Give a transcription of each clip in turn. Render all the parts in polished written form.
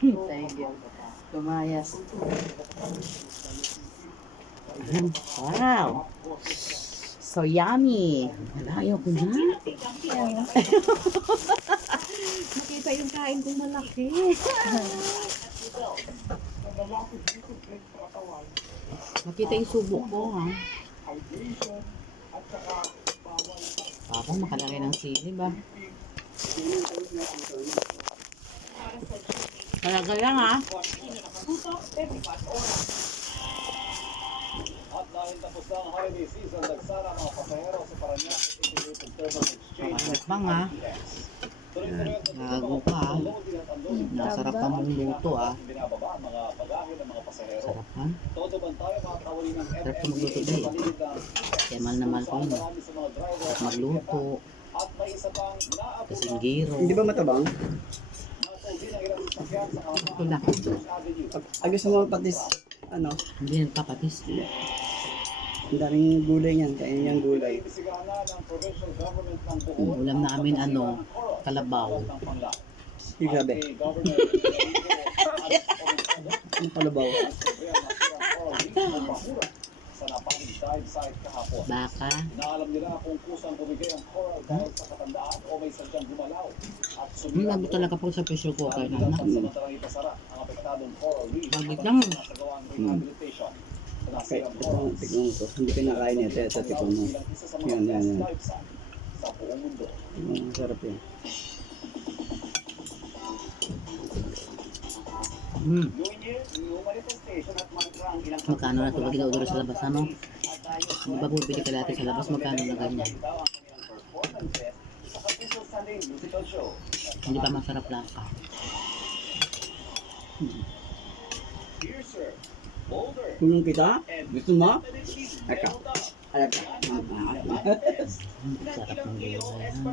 Thank you. Lumayas. Wow. So yummy. Ayaw ko na. Nakita yung kain kong malaki. Nakita yung subo ko, ha? Papa, makalaki ng sili ba? Talaga lang, ha? At dahil tapos na ang holiday season, nagsara ang mga pasahero sa Parañaque Integrated Terminal Exchange. Makalakbang, ha? Gago ka, ha? Nasarap pa mong luto, ha? Binababa ang mga bagahe ng mga pasahero. Sarap, ha? Todo man tayo mga kawali ng Sarap ka magluto, eh. Kaya mahal na mahal ko yun. Sarap magluto. At may isa pang Kasing giro. Hindi ba matabang? Ito lang. Agos naman patis, ano, Hindi nagpapatis. ang daming gulay niyan, kainin niyang gulay. Yung ulam namin, ano, kalabaw. Yung sabi, ano kalabaw? Sa napaking dive site kahapon. Baka. Naalam nila kung kusang bumigay ang coral dahil sa katandaan o may sadyang gumalaw. At Labo talaga po sa pressure cooker na, anak. samantalang ipasara ang apektadong coral reef Bagit lang. sa gawang rehabilitation. Sa Okay, nasirang ito, corals, tikman mo to. Hindi kinakain ito, ito, tikman mo. bilang isa sa mga Yan, yan, best yan. dive site sa buong mundo. Sarap yan. Hmm. Yung manifestation at mantra ang ilang Magkano na ito pag inaudoro sa labas, ano? Di ba bumibili ka dati sa labas, magkano na ganyan? Hindi pa masarap lasa. Tulong kita? Gusto mo? Eka. Alam ka. Sarap ng gulay, ha?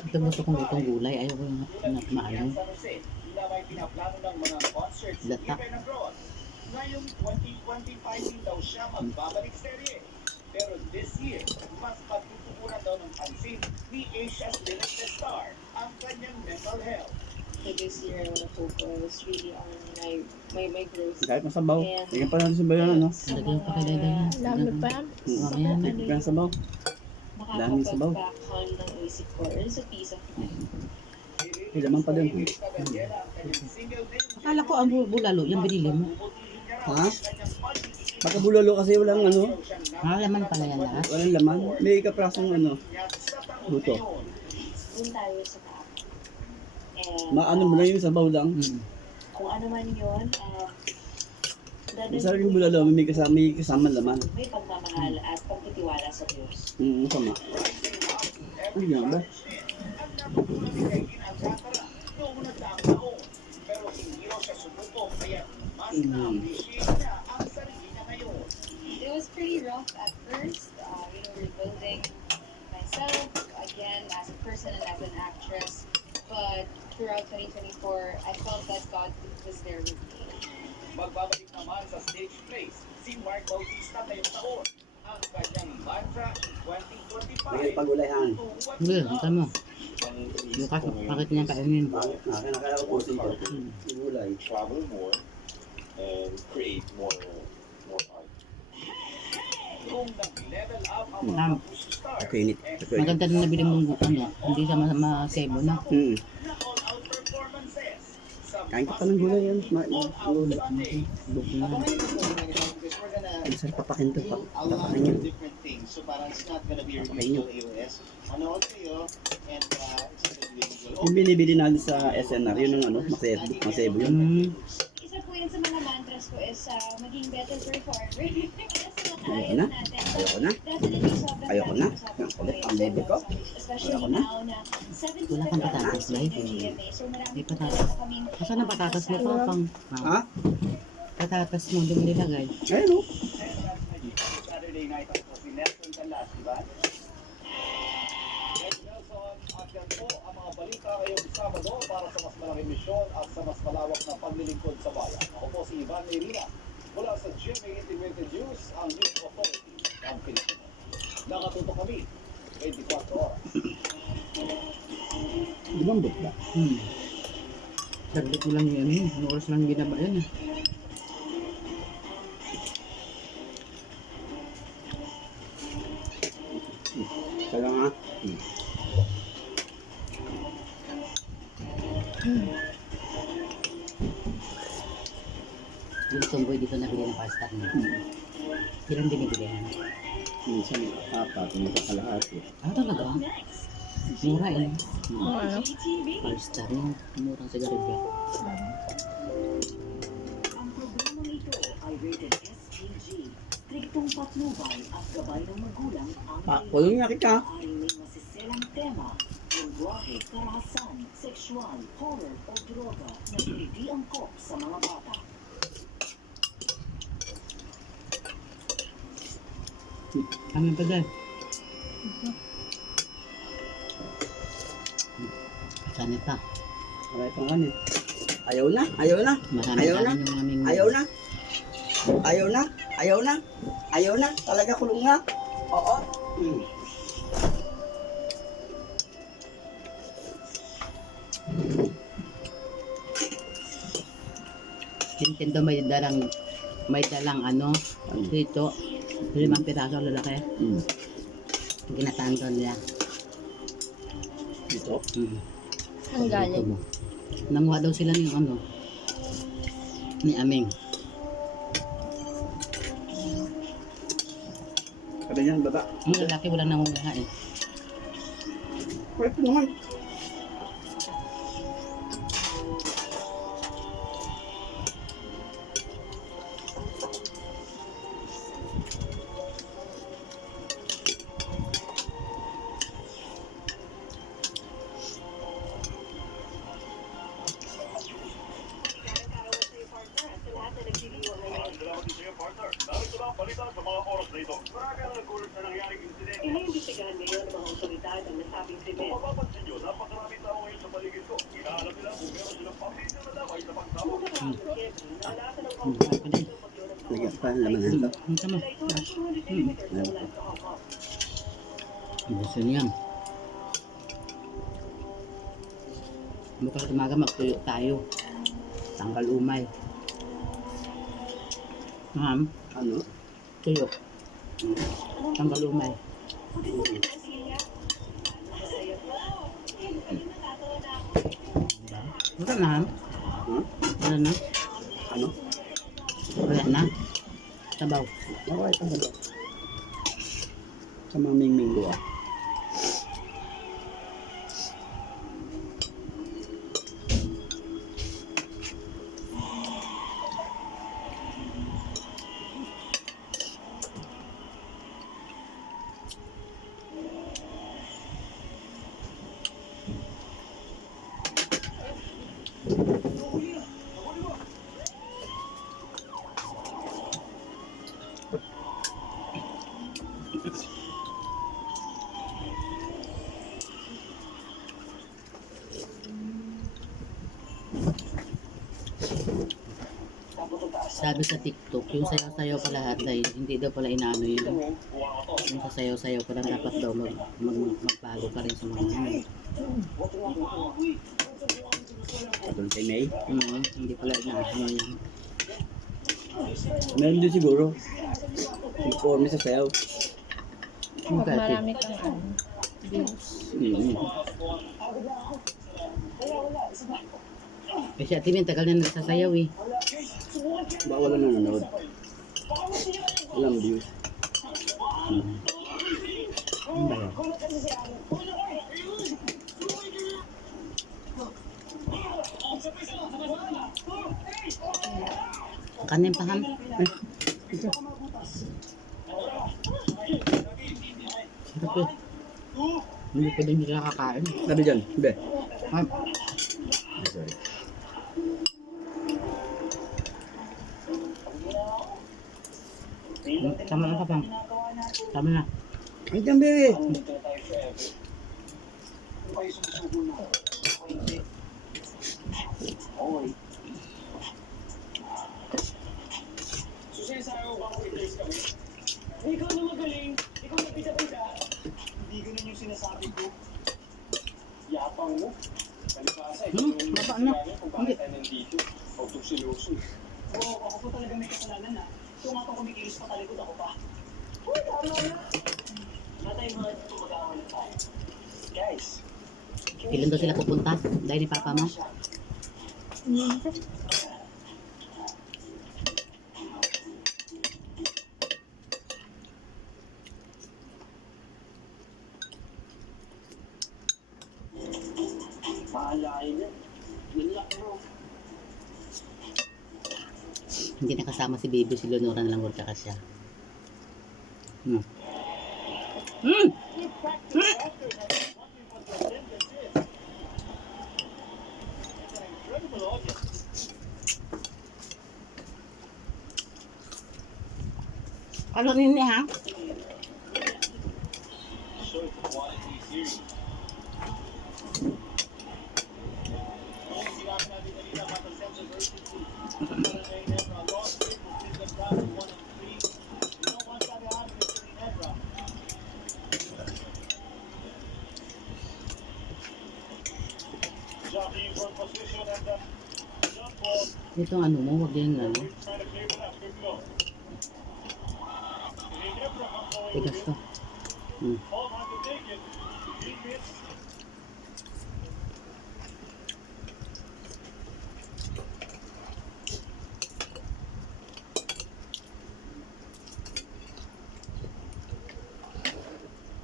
Ito gusto kong lutong gulay. Ayaw ko yung maano. Lata. Ngayong 2025 din daw siya magbabalik serye. Pero this year, mas pagtutukunan daw ng pansin ni Asia's Director Star ang kanyang mental health. So this year, I want to focus really on my growth. Kahit masabaw. Tingnan pa natin sa bayan, ano? Lagyan ko kay Dayday yan. Lalo pa, Mamaya na. Tingnan sa sabaw. Daming sabaw. makakapag-backhand ng isip ko. It's a peace of mind. May laman pa din. Akala ko ang bulalo, yung binili mo. Ha? Baka bulalo kasi walang ano, Ah, laman pala yan lahat. walang laman. May kaprasong ano, luto. Doon tayo sa taap. And Maano mo na yung sabaw lang. Hmm. kung ano man yun, Masarap yung bulalo, may kasama laman. may pagmamahal at pagtitiwala sa Diyos. Sama. Ano yan ba? Noong nagdaang taon, pero hindi raw siya sumubok kaya mas na-appreciate niya ang sarili niya ngayon. It was pretty rough at first, rebuilding myself again as a person and as an actress. But throughout 2024, I felt that God was there with me. Magbabalik naman sa stage plays si Mark Bautista ngayong taon. Ang kanyang mantra 2025. May pagulayan. Hindi, hintan mo. Bukas, bakit niya kainin? Nakakala ko po sito. Gulay. Travel more and create more art. Kung nag-level up ang Ma'am. mga push stars, Okay, nit. Okay. Maganda na nabili mong ano, hindi siya masebo na. na all-out performances. Sa Kain ka pa ng gulay yan. Gulay. Ang sarap papakin to. Papakin nyo. different things. So parang it's not gonna be your Papakin nyo. usual AOS. Manood kayo and it's a good visual. Yung binibili natin sa SNR, yun ang ano, masebo yun. Hmm. Isa po yun sa mga mantras ko is maging better performer. Ayoko na. Ayoko na. Ayoko na. Ang kulit, ang baby ko. Especially Ayoko na. now na 70 Wala kang patatas, live. So marami May po patatas. talaga kaming Asan ang patatas mo pa, pang? Ha? Patatas mo, doon nilagay. Ayun o. Saturday night ako si Nelson Canlas, di ba? Yes, Nelson, at yan po ang mga balita ngayong Sabado para sa mas malaking misyon at sa mas malawak na paglilingkod sa bayan. Ako po si Ivan Merina mula sa GMA Integrated News, ang News Authority ng Pilipinas. Nakatuto kami 24 oras. Lumambot ba? Saglit mo lang yan. Yung oras lang ginaba yan. Kaya nga. Yung tumboy dito nabili ng pasta. Ilang binibili yan? Minsan apat, minsan kalahati. Ah, talaga? Mura eh. O ano? Pasta. Yung murang sigarilyo. Ang programang ito ay rated SPG. Striktong patnubay at gabay ng magulang ang Kulong niya kita. ay may masiselang tema, lengguwahe, karahasan, sexual, horror o droga na hindi angkop sa mga bata. Kami pa dyan. Sana pa. Aray pang ano. Ayaw na, ayaw na. Marami Ayaw na. yung aming... Ayaw na. Ayaw na. Ayaw na. Ayaw na. Talaga kulong na. Oo. Nintendo may dalang ano dito. 5 piraso lalaki. Ginataan to nila. Ito. Ang galing. Nanguha daw sila ng ano ni Aming. Sabi niyan, baba. Ang lalaki wala nangunguha eh. Pwede naman. Iniimbestigahan ngayon ng mga otoridad ang nasabing krimen. Lagyan pa ng laman nito. Ang tama. Gusto niyan. Bukas umaga magtuyo tayo. Tanggal umay. Ano? Tuyo. Tanggal umay. Wala na, ham? Wala na? Ano? Wala na? Sabaw. Okay, tama. Sa maming-ming ko ah. Sabi sa TikTok, yung sayaw-sayaw pa lahat dahil hindi daw pala inaano yun. Yung sasayaw-sayaw pa lang dapat daw magbago ka rin sa mga ano. Katulad kay May. Hindi pala inaano yun. Meron din siguro. Informe sa sayaw. Yung Pag kati. marami kang ano, views. Kasi ate Min, tagal na nagsasayaw eh. Bawal na nanonood. Walang views. Ano ba yun? Kanin pa ham. Sarap eh. Hindi pa din sila kakain. Sabi dyan, be. Ham. Sorry. Tama na ka pang. Tama na. Ay, dyan, be. Ikaw na magaling, ikaw na pita-pita. Hindi ganun yung sinasabi ko. Yapang mo. Palibasa, Baba na. kung bakit tayo nandito. Autosiloso. Oo, ako po talaga may kasalanan na. Kung ako kumikilos pa talikod ako pa. Uy, tama na. Natay mga tumagawa na tayo. Guys. Kailan daw sila pupunta? Dahil ni Papa mo? Paalain na. Nilak mo. Hindi nakasama si Baby, si Leonora na lang or tsaka siya. Hmm. Hmm! Ano rin niya, ha? Ito ang ano mo, wag din ano. Tigas to. Hmm.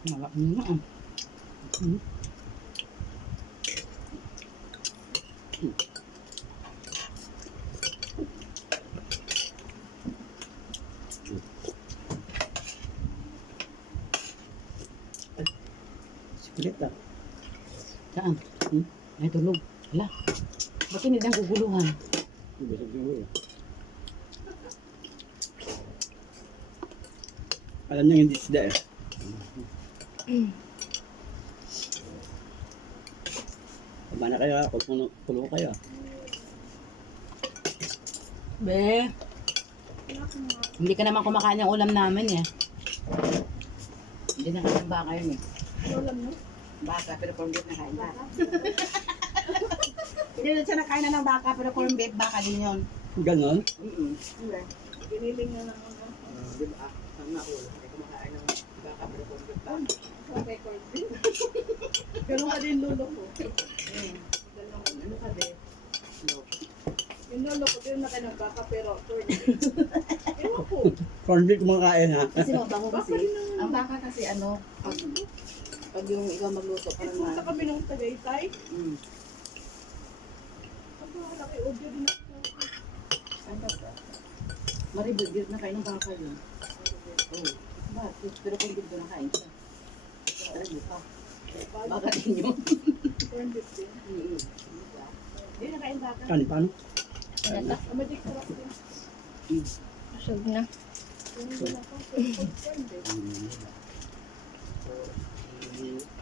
Malak na ah. Hmm. Kulit ah. Saan? Hmm? Ay, tulog. Hala. Ba't hindi nang guguluhan? Busog siguro. Alam niya hindi sida eh. Tama na kayo, pulo kayo. Be. Hindi ka naman kumakain ng ulam namin eh. Hindi na kain baka yun eh. Ulam no? Baka, pero corn beef na kain ka. Hindi na siya nakain na ng baka, pero corn beef, baka din yun. Ganon? Giniling na lang ako. Di ba? Tama ko. Hindi kumakain ng baka, pero corn beef ba? Okay, corn beef. Ganun ka din lolo ko. Ano ka din? Yung lolo ko din na kayo ng baka pero corn beef. Ewan ko. Corn beef kumakain ha. Kasi mabango kasi. Ang baka kasi ano, pag yung ikaw magluto, parang Punta kami ng Tagaytay. Mm. Ang mga laki audio din ako. Ano ba? Maribigil na kain ng baka yun. Oo. Bakit? Pero kung hindi ko nakain siya. Alam mo pa. Baka din yun. Corn beef din. Hindi na kain baka. Paano? Magic sarap din. Busog na. Corn beef. Hmm.